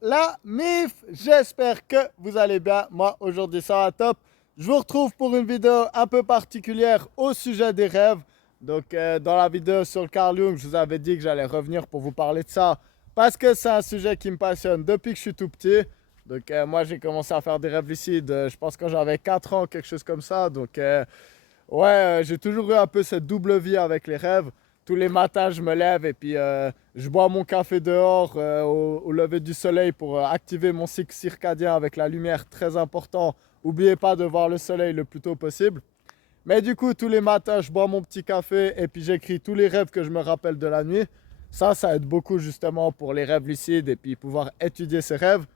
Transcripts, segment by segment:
La MIF, j'espère que vous allez bien. Moi, aujourd'hui, ça va top. Je vous retrouve pour une vidéo un peu particulière au sujet des rêves. Donc, dans la vidéo sur le Carl Jung, je vous avais dit que j'allais revenir pour vous parler de ça parce que c'est un sujet qui me passionne depuis que je suis tout petit. Donc, moi, j'ai commencé à faire des rêves lucides, je pense, quand j'avais 4 ans, quelque chose comme ça. Donc, ouais, j'ai toujours eu un peu cette double vie avec les rêves. Tous les matins, je me lève et puis je bois mon café dehors au lever du soleil pour activer mon cycle circadien avec la lumière, très important. N'oubliez pas de voir le soleil le plus tôt possible. Mais du coup, tous les matins, je bois mon petit café et puis j'écris tous les rêves que je me rappelle de la nuit. Ça aide beaucoup justement pour les rêves lucides et puis pouvoir étudier ces rêves.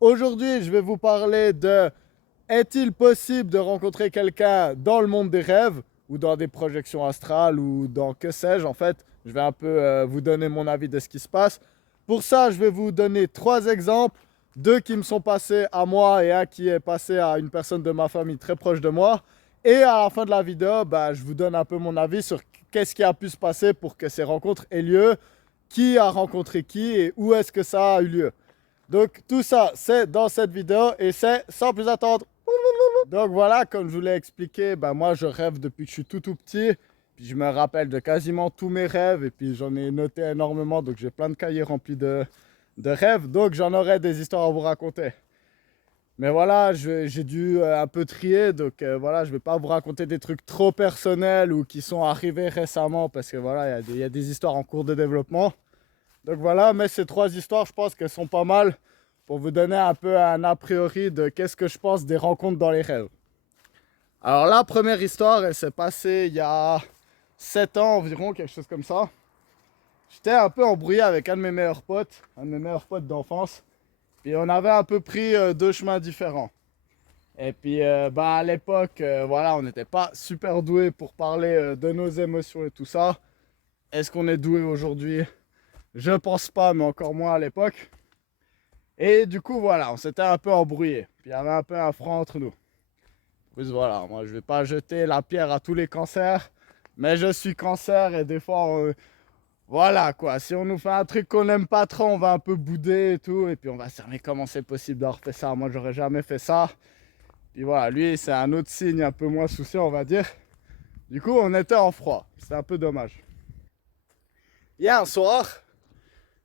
Aujourd'hui, je vais vous parler de: est-il possible de rencontrer quelqu'un dans le monde des rêves ou dans des projections astrales ou dans que sais-je en fait. Je vais un peu vous donner mon avis de ce qui se passe. Pour ça, je vais vous donner 3 exemples, 2 qui me sont passés à moi et un qui est passé à une personne de ma famille très proche de moi. Et à la fin de la vidéo, je vous donne un peu mon avis sur qu'est-ce qui a pu se passer pour que ces rencontres aient lieu, qui a rencontré qui et où est-ce que ça a eu lieu. Donc tout ça, c'est dans cette vidéo et c'est sans plus attendre. Donc voilà, comme je vous l'ai expliqué, moi je rêve depuis que je suis tout petit. Puis je me rappelle de quasiment tous mes rêves et puis j'en ai noté énormément. Donc j'ai plein de cahiers remplis de rêves. Donc j'en aurai des histoires à vous raconter. Mais voilà, j'ai dû un peu trier. Donc voilà, je ne vais pas vous raconter des trucs trop personnels ou qui sont arrivés récemment. Parce que voilà, il y a des histoires en cours de développement. Donc voilà, mais ces 3 histoires, je pense qu'elles sont pas mal pour vous donner un peu un a priori de qu'est-ce que je pense des rencontres dans les rêves. Alors la première histoire, elle s'est passée il y a 7 ans environ, quelque chose comme ça. J'étais un peu embrouillé avec un de mes meilleurs potes d'enfance. Puis on avait un peu pris 2 chemins différents. Et puis à l'époque, voilà, on n'était pas super doués pour parler de nos émotions et tout ça. Est-ce qu'on est doué aujourd'hui? Je pense pas, mais encore moins à l'époque. Et du coup, voilà, on s'était un peu embrouillé. Puis il y avait un peu un franc entre nous. Puis voilà, moi je vais pas jeter la pierre à tous les cancers, mais je suis cancer et des fois, voilà quoi, si on nous fait un truc qu'on n'aime pas trop, on va un peu bouder et tout. Et puis on va se dire, mais comment c'est possible d'avoir fait ça? Moi j'aurais jamais fait ça. Puis voilà, lui c'est un autre signe un peu moins souciant, on va dire. Du coup, on était en froid. C'était un peu dommage. Il y a un soir,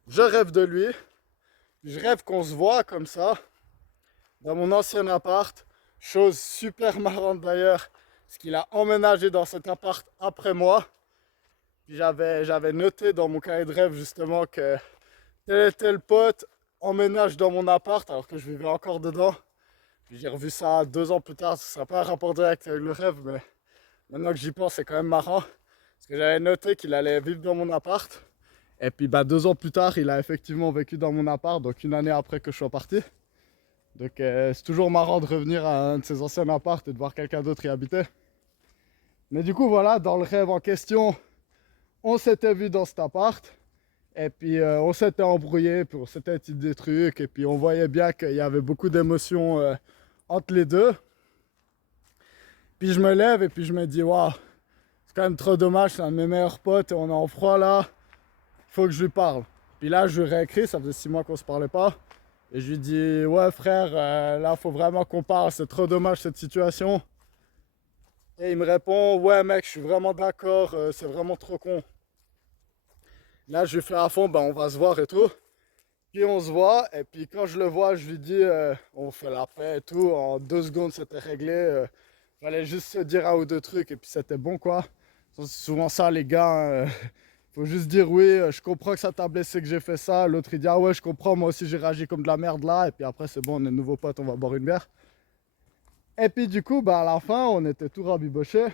je rêve de lui. Je rêve qu'on se voit comme ça, dans mon ancien appart. Chose super marrante d'ailleurs, parce qu'il a emménagé dans cet appart après moi. Puis j'avais noté dans mon cahier de rêve justement que tel et tel pote emménage dans mon appart alors que je vivais encore dedans. Puis j'ai revu ça 2 ans plus tard, ce sera pas un rapport direct avec le rêve, mais maintenant que j'y pense, c'est quand même marrant. Parce que j'avais noté qu'il allait vivre dans mon appart. Et puis 2 ans plus tard, il a effectivement vécu dans mon appart, donc une année après que je sois parti. Donc c'est toujours marrant de revenir à un de ses anciens apparts et de voir quelqu'un d'autre y habiter. Mais du coup voilà, dans le rêve en question, on s'était vu dans cet appart. Et puis on s'était embrouillé, puis on s'était dit des trucs. Et puis on voyait bien qu'il y avait beaucoup d'émotions entre les deux. Puis je me lève et puis je me dis, waouh, c'est quand même trop dommage, c'est un de mes meilleurs potes et on est en froid là. Faut que je lui parle. Puis là je lui réécris, ça faisait 6 mois qu'on se parlait pas. Et je lui dis, ouais frère, là faut vraiment qu'on parle, c'est trop dommage cette situation. Et il me répond, ouais mec, je suis vraiment d'accord, c'est vraiment trop con. Là je lui fais à fond, on va se voir et tout. Puis on se voit, et puis quand je le vois, je lui dis, on fait la paix et tout, en 2 secondes c'était réglé. Fallait juste se dire 1 ou 2 trucs et puis c'était bon quoi. C'est souvent ça les gars. Faut juste dire oui, je comprends que ça t'a blessé que j'ai fait ça. L'autre il dit ah ouais je comprends, moi aussi j'ai réagi comme de la merde là. Et puis après c'est bon, on est de nouveaux potes, on va boire une bière. Et puis du coup à la fin on était tout rabibochés.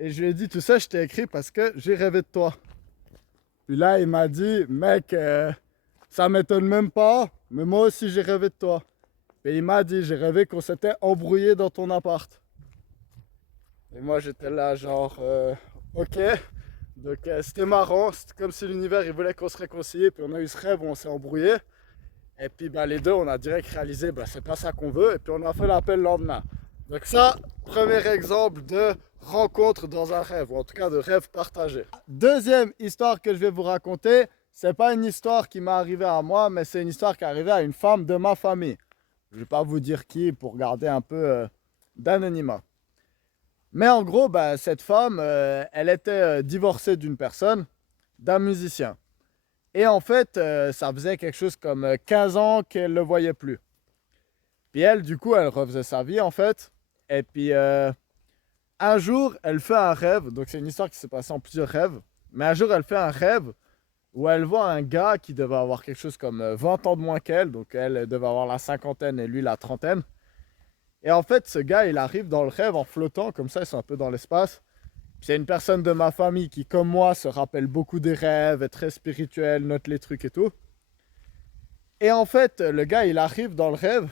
Et je lui ai dit tu sais je t'ai écrit parce que j'ai rêvé de toi. Puis là il m'a dit mec ça m'étonne même pas, mais moi aussi j'ai rêvé de toi. Et il m'a dit j'ai rêvé qu'on s'était embrouillé dans ton appart. Et moi j'étais là genre ok. Donc c'était marrant, c'était comme si l'univers il voulait qu'on se réconcilie, puis on a eu ce rêve où on s'est embrouillé. Et puis les deux on a direct réalisé c'est pas ça qu'on veut, et puis on a fait l'appel le lendemain. Donc ça, premier exemple de rencontre dans un rêve, ou en tout cas de rêve partagé. Deuxième histoire que je vais vous raconter, c'est pas une histoire qui m'est arrivée à moi, mais c'est une histoire qui est arrivée à une femme de ma famille. Je vais pas vous dire qui pour garder un peu d'anonymat. Mais en gros, bah, cette femme, elle était divorcée d'une personne, d'un musicien. Et en fait, ça faisait quelque chose comme 15 ans qu'elle ne le voyait plus. Puis elle, du coup, elle refaisait sa vie en fait. Et puis un jour, elle fait un rêve. Donc c'est une histoire qui s'est passée en plusieurs rêves. Mais un jour, elle fait un rêve où elle voit un gars qui devait avoir quelque chose comme 20 ans de moins qu'elle. Donc elle devait avoir la cinquantaine et lui la trentaine. Et en fait, ce gars, il arrive dans le rêve en flottant, comme ça, ils sont un peu dans l'espace. Puis c'est une personne de ma famille qui, comme moi, se rappelle beaucoup des rêves, est très spirituel, note les trucs et tout. Et en fait, le gars, il arrive dans le rêve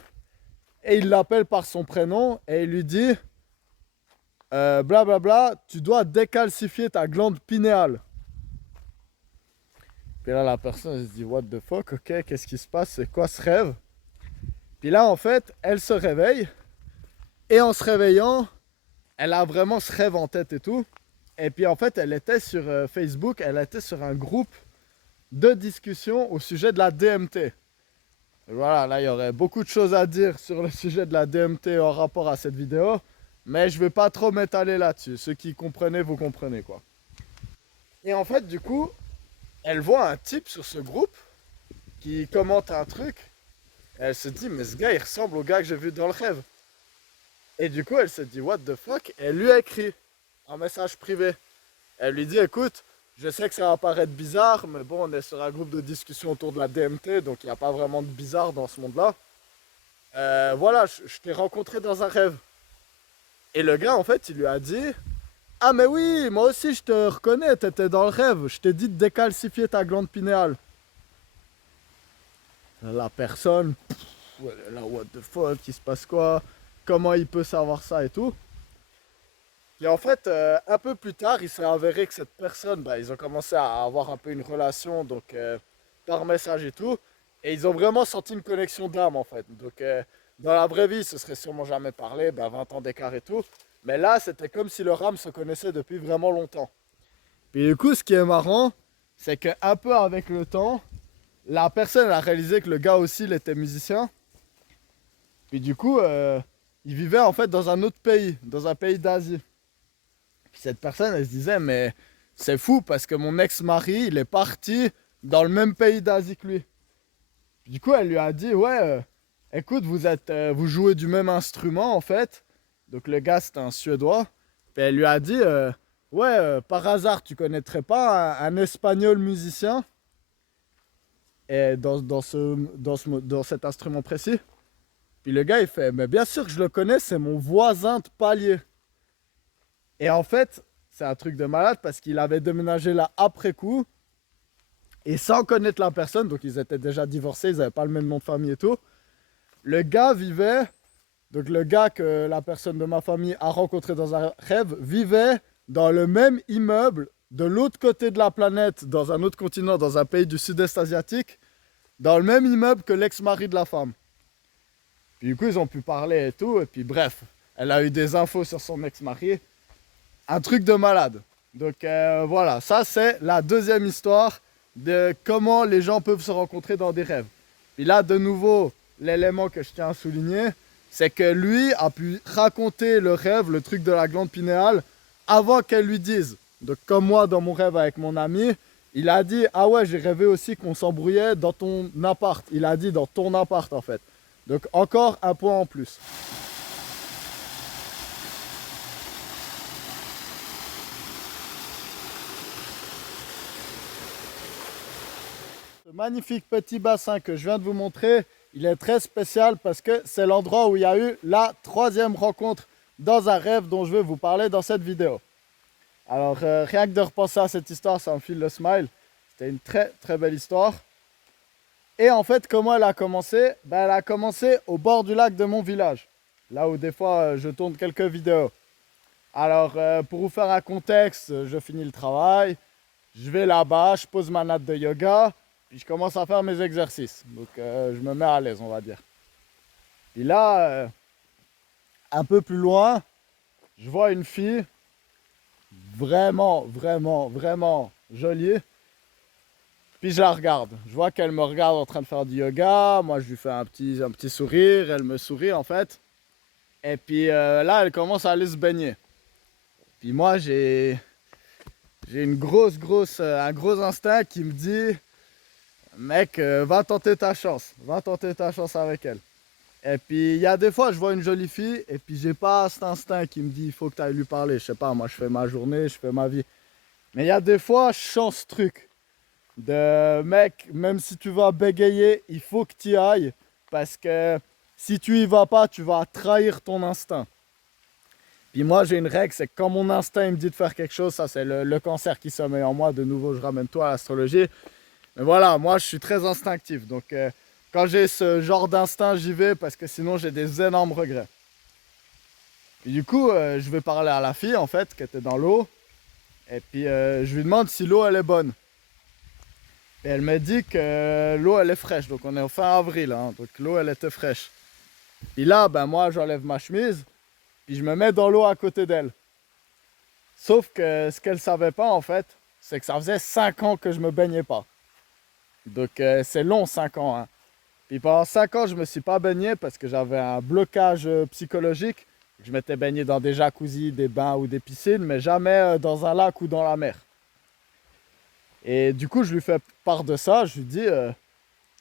et il l'appelle par son prénom et il lui dit blablabla, tu dois décalcifier ta glande pinéale. Puis là, la personne elle se dit what the fuck, ok, qu'est-ce qui se passe, c'est quoi ce rêve? Puis là, en fait, elle se réveille et en se réveillant, elle a vraiment ce rêve en tête et tout. Et puis en fait, elle était sur Facebook, elle était sur un groupe de discussion au sujet de la DMT. Et voilà, là, il y aurait beaucoup de choses à dire sur le sujet de la DMT en rapport à cette vidéo. Mais je vais pas trop m'étaler là-dessus. Ceux qui comprenaient, vous comprenez quoi. Et en fait, du coup, elle voit un type sur ce groupe qui commente un truc. Et elle se dit, mais ce gars, il ressemble au gars que j'ai vu dans le rêve. Et du coup, elle se dit, what the fuck? Et elle lui a écrit un message privé. Elle lui dit, écoute, je sais que ça va paraître bizarre, mais bon, on est sur un groupe de discussion autour de la DMT, donc il n'y a pas vraiment de bizarre dans ce monde-là. Voilà, je t'ai rencontré dans un rêve. Et le gars, en fait, il lui a dit, ah mais oui, moi aussi je te reconnais, t'étais dans le rêve, je t'ai dit de décalcifier ta glande pinéale. La personne, là, what the fuck, il se passe quoi? Comment il peut savoir ça et tout? Et en fait, un peu plus tard, il s'est avéré que cette personne, bah, ils ont commencé à avoir un peu une relation, donc par message et tout. Et ils ont vraiment senti une connexion d'âme en fait. Donc dans la vraie vie, ce serait sûrement jamais parlé, bah, 20 ans d'écart et tout. Mais là, c'était comme si leur âme se connaissait depuis vraiment longtemps. Puis du coup, ce qui est marrant, c'est qu'un peu avec le temps, la personne a réalisé que le gars aussi, il était musicien. Puis du coup, il vivait en fait dans un autre pays, dans un pays d'Asie. Puis cette personne, elle se disait, mais c'est fou parce que mon ex-mari, il est parti dans le même pays d'Asie que lui. Puis du coup, elle lui a dit, ouais, écoute, vous jouez du même instrument en fait. Donc le gars, c'était un Suédois. Puis elle lui a dit, ouais, par hasard, tu connaîtrais pas un Espagnol musicien et dans cet instrument précis? Puis le gars, il fait, mais bien sûr que je le connais, c'est mon voisin de palier. Et en fait, c'est un truc de malade parce qu'il avait déménagé là après coup et sans connaître la personne, donc ils étaient déjà divorcés, ils n'avaient pas le même nom de famille et tout. Le gars vivait, donc le gars que la personne de ma famille a rencontré dans un rêve, vivait dans le même immeuble de l'autre côté de la planète, dans un autre continent, dans un pays du sud-est asiatique, dans le même immeuble que l'ex-mari de la femme. Puis du coup, ils ont pu parler et tout, et puis bref, elle a eu des infos sur son ex-mari. Un truc de malade. Donc voilà, ça c'est la deuxième histoire de comment les gens peuvent se rencontrer dans des rêves. Puis là, de nouveau, l'élément que je tiens à souligner, c'est que lui a pu raconter le rêve, le truc de la glande pinéale, avant qu'elle lui dise. Donc comme moi dans mon rêve avec mon ami, il a dit, ah ouais, j'ai rêvé aussi qu'on s'embrouillait dans ton appart. Il a dit dans ton appart en fait. Donc encore un point en plus. Ce magnifique petit bassin que je viens de vous montrer, il est très spécial parce que c'est l'endroit où il y a eu la troisième rencontre dans un rêve dont je vais vous parler dans cette vidéo. Alors rien que de repenser à cette histoire, ça me file le smile. C'était une très très belle histoire. Et en fait, comment elle a commencé? Ben, elle a commencé au bord du lac de mon village. Là où des fois je tourne quelques vidéos. Alors pour vous faire un contexte, je finis le travail. Je vais là-bas, je pose ma natte de yoga. Puis je commence à faire mes exercices. Donc je me mets à l'aise, on va dire. Puis là, un peu plus loin, je vois une fille vraiment, vraiment, vraiment jolie. Puis je la regarde. Je vois qu'elle me regarde en train de faire du yoga. Moi, je lui fais un petit sourire. Elle me sourit en fait. Et puis là, elle commence à aller se baigner. Puis moi, j'ai un gros instinct qui me dit, mec, va tenter ta chance. Va tenter ta chance avec elle. Et puis il y a des fois, je vois une jolie fille et puis j'ai pas cet instinct qui me dit, il faut que tu ailles lui parler. Je sais pas, moi, je fais ma journée, je fais ma vie. Mais il y a des fois, je change ce truc. De mec, même si tu vas bégayer, il faut que tu y ailles. Parce que si tu y vas pas, tu vas trahir ton instinct. Puis moi, j'ai une règle, c'est que quand mon instinct il me dit de faire quelque chose, ça c'est le cancer qui sommeille en moi. De nouveau, je ramène toi à l'astrologie. Mais voilà, moi, je suis très instinctif. Donc, quand j'ai ce genre d'instinct, j'y vais parce que sinon, j'ai des énormes regrets. Et du coup, je vais parler à la fille, en fait, qui était dans l'eau. Et puis, je lui demande si l'eau, elle est bonne. Et elle me dit que l'eau, elle est fraîche. Donc, on est au fin avril, hein, donc l'eau, elle était fraîche. Puis là, ben moi, j'enlève ma chemise. Puis je me mets dans l'eau à côté d'elle. Sauf que ce qu'elle savait pas, en fait, c'est que ça faisait 5 ans que je me baignais pas. Donc c'est long, 5 ans. Hein. Puis pendant 5 ans, je me suis pas baigné parce que j'avais un blocage psychologique. Je m'étais baigné dans des jacuzzis, des bains ou des piscines, mais jamais dans un lac ou dans la mer. Et du coup, je lui fais part de ça. Je lui dis,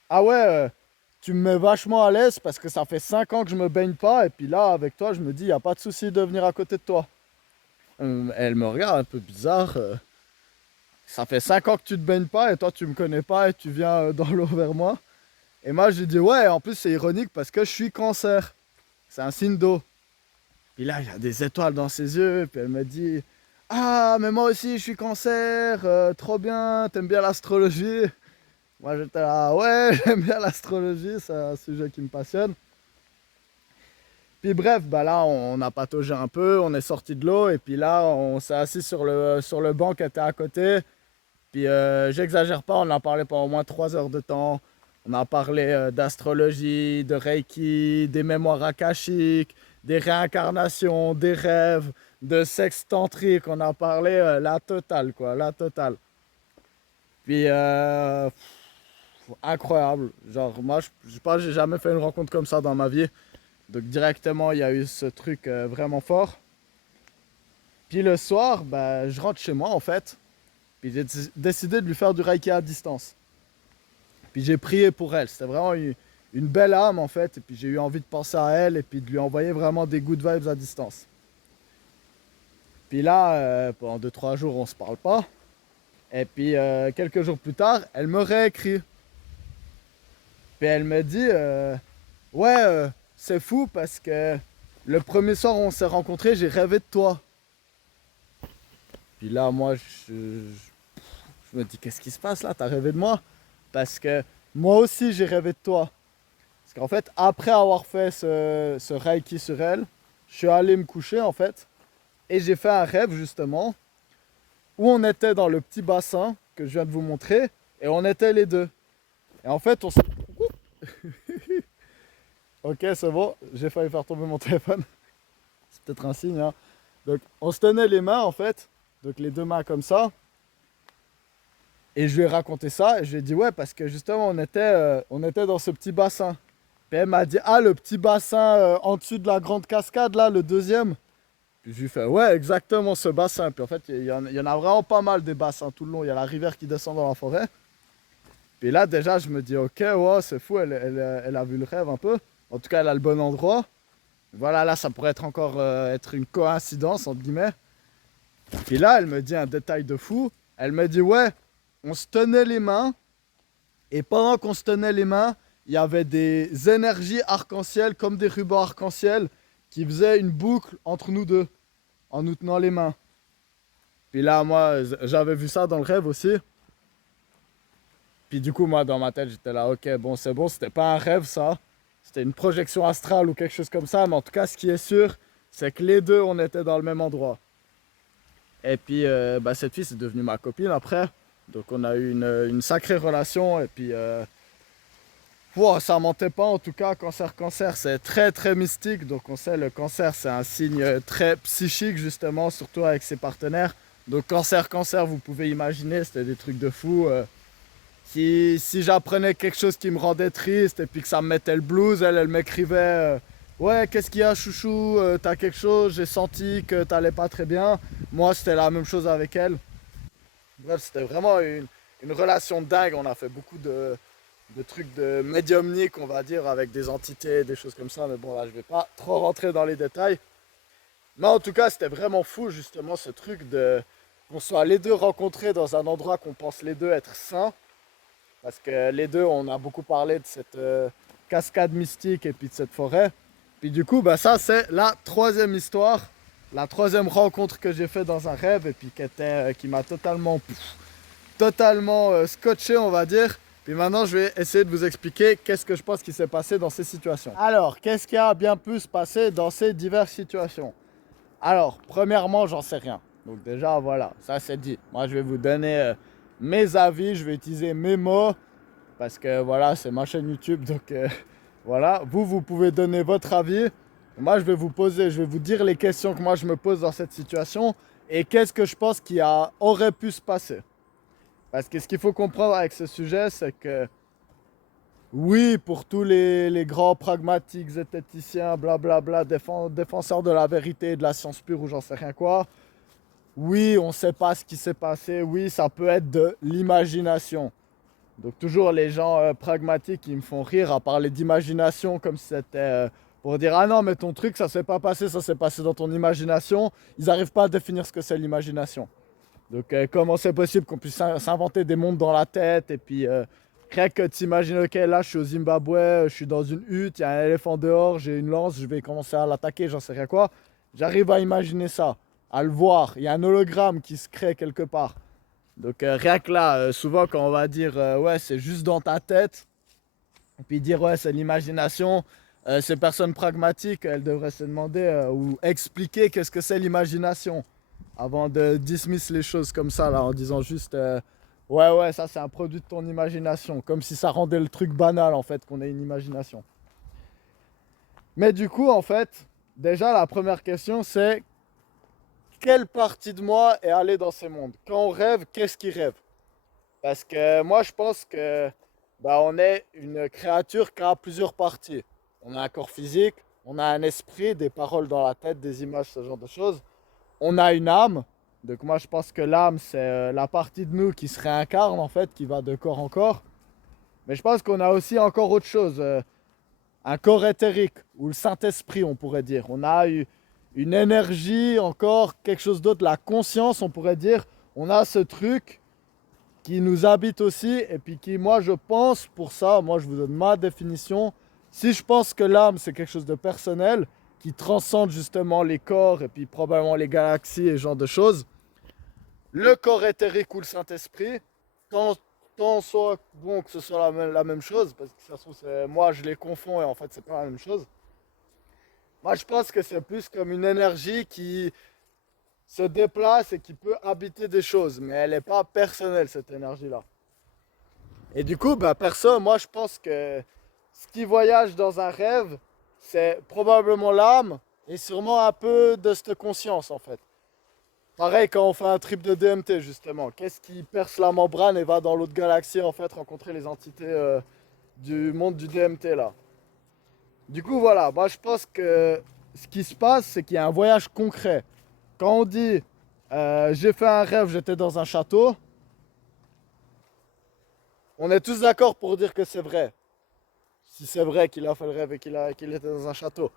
ah ouais, tu me mets vachement à l'aise parce que ça fait 5 ans que je me baigne pas. Et puis là, avec toi, je me dis, il n'y a pas de souci de venir à côté de toi. Elle me regarde un peu bizarre. Ça fait 5 ans que tu te baignes pas et toi, tu me connais pas et tu viens dans l'eau vers moi. Et moi, je lui dis, ouais, en plus, c'est ironique parce que je suis cancer. C'est un signe d'eau. Puis là, il y a des étoiles dans ses yeux. Puis elle me dit, ah, mais moi aussi, je suis cancer. Trop bien, t'aimes bien l'astrologie. Moi, j'étais là, ouais, j'aime bien l'astrologie, c'est un sujet qui me passionne. Puis bref, bah là, on a pataugé un peu, on est sorti de l'eau, et puis là, on s'est assis sur le banc qui était à côté. Puis j'exagère pas, on a parlé pendant au moins 3 heures de temps. On a parlé d'astrologie, de Reiki, des mémoires akashiques, des réincarnations, des rêves, de sexe tantrique. On a parlé la totale, quoi, la totale. Puis incroyable. Genre, moi, je pense que j'ai jamais fait une rencontre comme ça dans ma vie. Donc, directement, il y a eu ce truc vraiment fort. Puis le soir, bah, je rentre chez moi, en fait. Puis j'ai décidé de lui faire du Reiki à distance. Puis j'ai prié pour elle. C'était vraiment une belle âme, en fait. Et puis j'ai eu envie de penser à elle et puis de lui envoyer vraiment des good vibes à distance. Puis là, pendant 2 3 jours, on se parle pas. Et puis quelques jours plus tard, elle me réécrit. Puis elle me dit, ouais, c'est fou parce que le premier soir où on s'est rencontrés, j'ai rêvé de toi. Puis là, moi, je me dis, qu'est-ce qui se passe là? T'as rêvé de moi? Parce que moi aussi, j'ai rêvé de toi. Parce qu'en fait, après avoir fait ce Reiki sur elle, je suis allé me coucher en fait. Et j'ai fait un rêve justement où on était dans le petit bassin que je viens de vous montrer. Et on était les deux. Et en fait, on s'est... Ok, c'est bon, j'ai failli faire tomber mon téléphone. C'est peut-être un signe, hein. Donc, on se tenait les mains, en fait. Donc, les deux mains comme ça. Et je lui ai raconté ça. Et je lui ai dit, ouais, parce que justement, on était dans ce petit bassin. Puis elle m'a dit, ah, le petit bassin en dessus de la grande cascade, là, le deuxième. Puis je lui ai fait, ouais, exactement ce bassin. Puis en fait, il y en a vraiment pas mal des bassins tout le long. Il y a la rivière qui descend dans la forêt. Puis là, déjà, je me dis, ok, ouais, c'est fou, elle a vu le rêve un peu. En tout cas, elle a le bon endroit. Voilà, là, ça pourrait être encore être une coïncidence, entre guillemets. Puis là, elle me dit un détail de fou. Elle me dit, ouais, on se tenait les mains. Et pendant qu'on se tenait les mains, il y avait des énergies arc-en-ciel, comme des rubans arc-en-ciel, qui faisaient une boucle entre nous deux, en nous tenant les mains. Puis là, moi, j'avais vu ça dans le rêve aussi. Puis du coup, moi, dans ma tête, j'étais là, ok, bon, c'est bon, c'était pas un rêve, ça. C'était une projection astrale ou quelque chose comme ça. Mais en tout cas, ce qui est sûr, c'est que les deux, on était dans le même endroit. Et puis, bah, cette fille, c'est devenue ma copine après. Donc, on a eu une sacrée relation. Et puis, wow, ça mentait pas, en tout cas, cancer, c'est très, très mystique. Donc, on sait, le cancer, c'est un signe très psychique, justement, surtout avec ses partenaires. Donc, cancer, vous pouvez imaginer, c'était des trucs de fou. Si j'apprenais quelque chose qui me rendait triste et puis que ça me mettait le blues, elle m'écrivait ouais, qu'est-ce qu'il y a, chouchou, t'as quelque chose, j'ai senti que t'allais pas très bien. Moi, c'était la même chose avec elle. Bref, c'était vraiment une relation dingue. On a fait beaucoup de trucs de médiumnique, on va dire, avec des entités, des choses comme ça. Mais bon, là, je vais pas trop rentrer dans les détails. Mais en tout cas, c'était vraiment fou, justement, ce truc de qu'on soit les deux rencontrés dans un endroit qu'on pense les deux être sain. Parce que les deux, on a beaucoup parlé de cette cascade mystique et puis de cette forêt. Puis du coup, bah, ça, c'est la troisième histoire. La troisième rencontre que j'ai fait dans un rêve et puis qui m'a totalement scotché, on va dire. Puis maintenant, je vais essayer de vous expliquer qu'est-ce que je pense qui s'est passé dans ces situations. Alors, qu'est-ce qui a bien pu se passer dans ces diverses situations? Alors, premièrement, j'en sais rien. Donc déjà, voilà, ça c'est dit. Moi, je vais vous donner mes avis, je vais utiliser mes mots, parce que voilà, c'est ma chaîne YouTube, donc voilà. Vous pouvez donner votre avis. Moi, je vais vous dire les questions que moi je me pose dans cette situation, et qu'est-ce que je pense aurait pu se passer. Parce que ce qu'il faut comprendre avec ce sujet, c'est que oui, pour tous les grands pragmatiques, zététiciens, blablabla, défenseurs de la vérité et de la science pure ou j'en sais rien quoi, oui, on ne sait pas ce qui s'est passé, oui, ça peut être de l'imagination. Donc toujours les gens pragmatiques qui me font rire à parler d'imagination comme si c'était pour dire ah non mais ton truc ça s'est pas passé, ça s'est passé dans ton imagination. Ils n'arrivent pas à définir ce que c'est l'imagination. Donc comment c'est possible qu'on puisse s'inventer des mondes dans la tête et puis rien que t'imagines ok là je suis au Zimbabwe, je suis dans une hutte, il y a un éléphant dehors, j'ai une lance, je vais commencer à l'attaquer, j'en sais rien quoi. J'arrive à imaginer ça, à le voir. Il y a un hologramme qui se crée quelque part. Donc rien que là, souvent quand on va dire ouais c'est juste dans ta tête, et puis dire ouais c'est l'imagination, ces personnes pragmatiques elles devraient se demander ou expliquer qu'est-ce que c'est l'imagination avant de dismiss les choses comme ça là en disant juste ouais ça c'est un produit de ton imagination, comme si ça rendait le truc banal en fait qu'on ait une imagination. Mais du coup en fait, déjà la première question c'est quelle partie de moi est allée dans ces mondes? Quand on rêve, qu'est-ce qui rêve? Parce que moi, je pense que bah, on est une créature qui a plusieurs parties. On a un corps physique, on a un esprit, des paroles dans la tête, des images, ce genre de choses. On a une âme. Donc moi, je pense que l'âme, c'est la partie de nous qui se réincarne, en fait, qui va de corps en corps. Mais je pense qu'on a aussi encore autre chose. Un corps éthérique, ou le Saint-Esprit, on pourrait dire. On a eu une énergie, encore quelque chose d'autre, la conscience, on pourrait dire. On a ce truc qui nous habite aussi, et puis qui, moi, je pense, pour ça, moi, je vous donne ma définition. Si je pense que l'âme, c'est quelque chose de personnel, qui transcende justement les corps, et puis probablement les galaxies et ce genre de choses, le corps éthérique ou le Saint-Esprit, tant soit bon que ce soit la même chose, parce que ça se trouve, moi, je les confonds, et en fait, c'est pas la même chose. Moi, je pense que c'est plus comme une énergie qui se déplace et qui peut habiter des choses, mais elle n'est pas personnelle, cette énergie-là. Et du coup, bah, perso, moi, je pense que ce qui voyage dans un rêve, c'est probablement l'âme et sûrement un peu de cette conscience, en fait. Pareil quand on fait un trip de DMT, justement. Qu'est-ce qui perce la membrane et va dans l'autre galaxie, en fait, rencontrer les entités du monde du DMT, là. Du coup, voilà, moi je pense que ce qui se passe, c'est qu'il y a un voyage concret. Quand on dit j'ai fait un rêve, j'étais dans un château, on est tous d'accord pour dire que c'est vrai. Si c'est vrai qu'il a fait le rêve et qu'il était dans un château.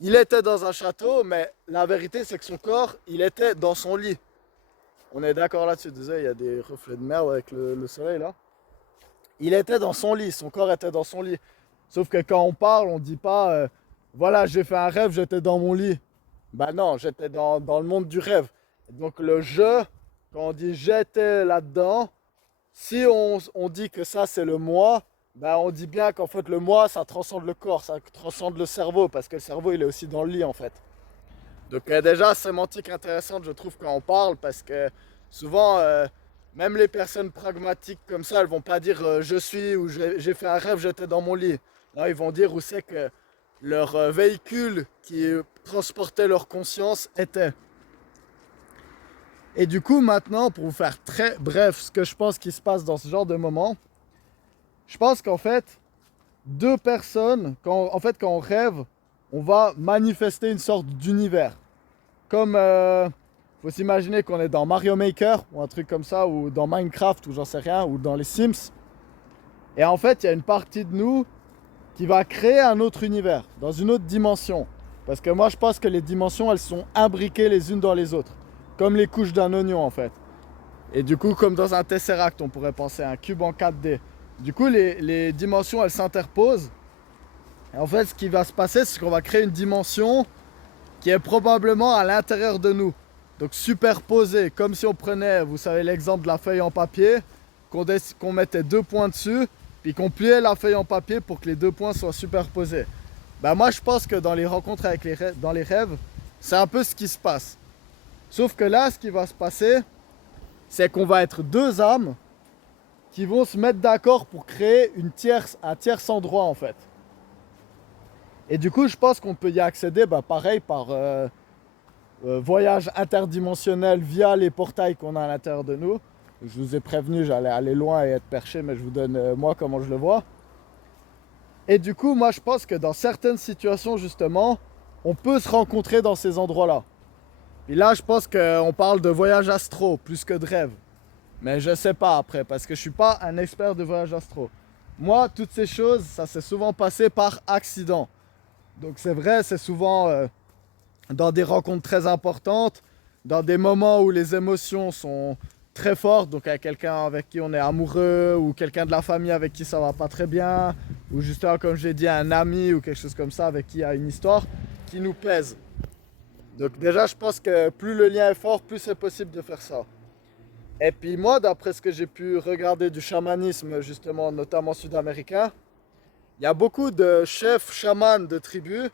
Il était dans un château, mais la vérité c'est que son corps, il était dans son lit. On est d'accord là-dessus. Désolé, il y a des reflets de merde avec le soleil là. Il était dans son lit, son corps était dans son lit. Sauf que quand on parle, on dit pas voilà, j'ai fait un rêve, j'étais dans mon lit. Bah non, j'étais dans le monde du rêve. Donc le je, quand on dit j'étais là-dedans, si on dit que ça c'est le moi, bah on dit bien qu'en fait le moi ça transcende le corps, ça transcende le cerveau, parce que le cerveau il est aussi dans le lit en fait. Donc déjà sémantique intéressante je trouve quand on parle, parce que souvent même les personnes pragmatiques comme ça elles vont pas dire je suis ou j'ai fait un rêve, j'étais dans mon lit. Là ils vont dire où c'est que leur véhicule qui transportait leur conscience était. Et du coup, maintenant, pour vous faire très bref, ce que je pense qui se passe dans ce genre de moment, je pense qu'en fait, deux personnes, quand on rêve, on va manifester une sorte d'univers. Comme, faut s'imaginer qu'on est dans Mario Maker, ou un truc comme ça, ou dans Minecraft, ou j'en sais rien, ou dans les Sims. Et en fait, il y a une partie de nous qui va créer un autre univers, dans une autre dimension. Parce que moi, je pense que les dimensions, elles sont imbriquées les unes dans les autres. Comme les couches d'un oignon, en fait. Et du coup, comme dans un Tesseract, on pourrait penser à un cube en 4D. Du coup, les dimensions, elles s'interposent. Et en fait, ce qui va se passer, c'est qu'on va créer une dimension qui est probablement à l'intérieur de nous. Donc superposée, comme si on prenait, vous savez, l'exemple de la feuille en papier, qu'on mettait deux points dessus, puis qu'on pliait la feuille en papier pour que les deux points soient superposés. Ben moi, je pense que dans les rencontres avec dans les rêves, c'est un peu ce qui se passe. Sauf que là, ce qui va se passer, c'est qu'on va être deux âmes qui vont se mettre d'accord pour créer un tierce endroit en fait. Et du coup, je pense qu'on peut y accéder, pareil, par voyage interdimensionnel via les portails qu'on a à l'intérieur de nous. Je vous ai prévenu, j'allais aller loin et être perché, mais je vous donne moi comment je le vois. Et du coup, moi je pense que dans certaines situations, justement, on peut se rencontrer dans ces endroits-là. Et là, je pense qu'on parle de voyage astro plus que de rêve. Mais je sais pas après, parce que je suis pas un expert de voyage astro. Moi, toutes ces choses, ça s'est souvent passé par accident. Donc c'est vrai, c'est souvent dans des rencontres très importantes, dans des moments où les émotions sont très fortes, donc avec quelqu'un avec qui on est amoureux, ou quelqu'un de la famille avec qui ça va pas très bien, ou justement, comme j'ai dit, un ami ou quelque chose comme ça avec qui il y a une histoire qui nous pèse. Donc déjà, je pense que plus le lien est fort, plus c'est possible de faire ça. Et puis moi, d'après ce que j'ai pu regarder du chamanisme, justement, notamment sud-américain, il y a beaucoup de chefs chamans de tribus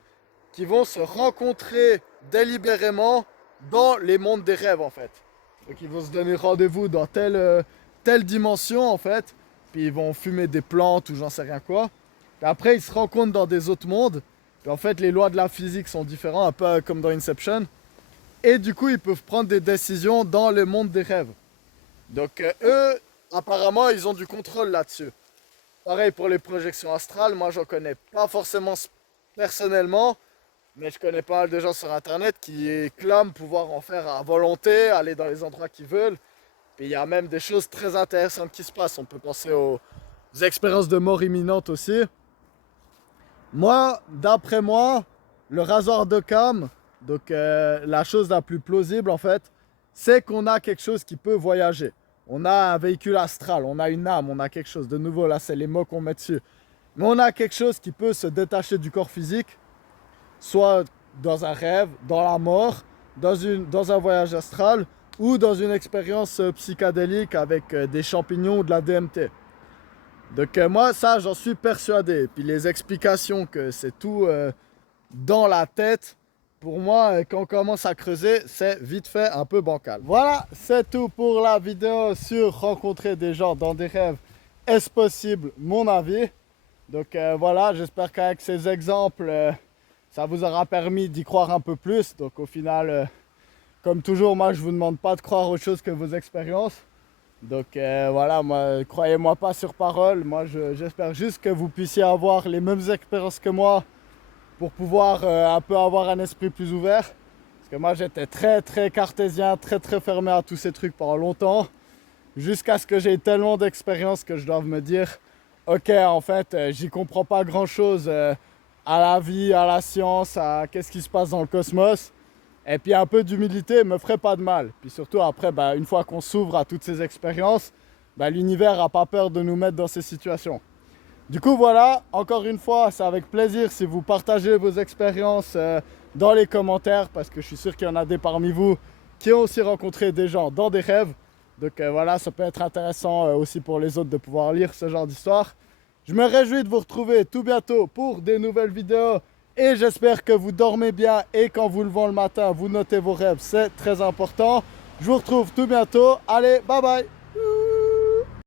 qui vont se rencontrer délibérément dans les mondes des rêves, en fait. Donc ils vont se donner rendez-vous dans telle dimension, en fait, puis ils vont fumer des plantes ou j'en sais rien quoi. Puis après, ils se rencontrent dans des autres mondes, puis en fait, les lois de la physique sont différentes, un peu comme dans Inception. Et du coup, ils peuvent prendre des décisions dans le monde des rêves. Donc eux, apparemment, ils ont du contrôle là-dessus. Pareil pour les projections astrales, moi j'en connais pas forcément personnellement, mais je connais pas mal de gens sur internet qui clament pouvoir en faire à volonté, aller dans les endroits qu'ils veulent. Puis il y a même des choses très intéressantes qui se passent. On peut penser aux expériences de mort imminente aussi. Moi, d'après moi, le rasoir d'Occam, donc la chose la plus plausible en fait, c'est qu'on a quelque chose qui peut voyager. On a un véhicule astral, on a une âme, on a quelque chose. De nouveau, là, c'est les mots qu'on met dessus. Mais on a quelque chose qui peut se détacher du corps physique, soit dans un rêve, dans la mort, dans un voyage astral, ou dans une expérience psychédélique avec des champignons ou de la DMT. Donc moi, ça, j'en suis persuadé. Puis les explications que c'est tout dans la tête, pour moi, quand on commence à creuser, c'est vite fait un peu bancal. Voilà, c'est tout pour la vidéo sur rencontrer des gens dans des rêves. Est-ce possible, mon avis? Donc voilà, j'espère qu'avec ces exemples, ça vous aura permis d'y croire un peu plus. Donc au final, comme toujours, moi, je vous demande pas de croire autre chose que vos expériences. Donc voilà, moi, croyez-moi pas sur parole. Moi, j'espère juste que vous puissiez avoir les mêmes expériences que moi, pour pouvoir un peu avoir un esprit plus ouvert. Parce que moi j'étais très cartésien, très fermé à tous ces trucs pendant longtemps. Jusqu'à ce que j'ai tellement d'expérience que je doive me dire ok, en fait j'y comprends pas grand chose à la vie, à la science, à qu'est-ce qui se passe dans le cosmos. Et puis un peu d'humilité me ferait pas de mal. Puis surtout après, une fois qu'on s'ouvre à toutes ces expériences, l'univers n'a pas peur de nous mettre dans ces situations. Du coup voilà, encore une fois, c'est avec plaisir si vous partagez vos expériences dans les commentaires, parce que je suis sûr qu'il y en a des parmi vous qui ont aussi rencontré des gens dans des rêves. Donc voilà, ça peut être intéressant aussi pour les autres de pouvoir lire ce genre d'histoire. Je me réjouis de vous retrouver tout bientôt pour des nouvelles vidéos et j'espère que vous dormez bien et qu'en vous levant le matin, vous notez vos rêves, c'est très important. Je vous retrouve tout bientôt. Allez, bye bye!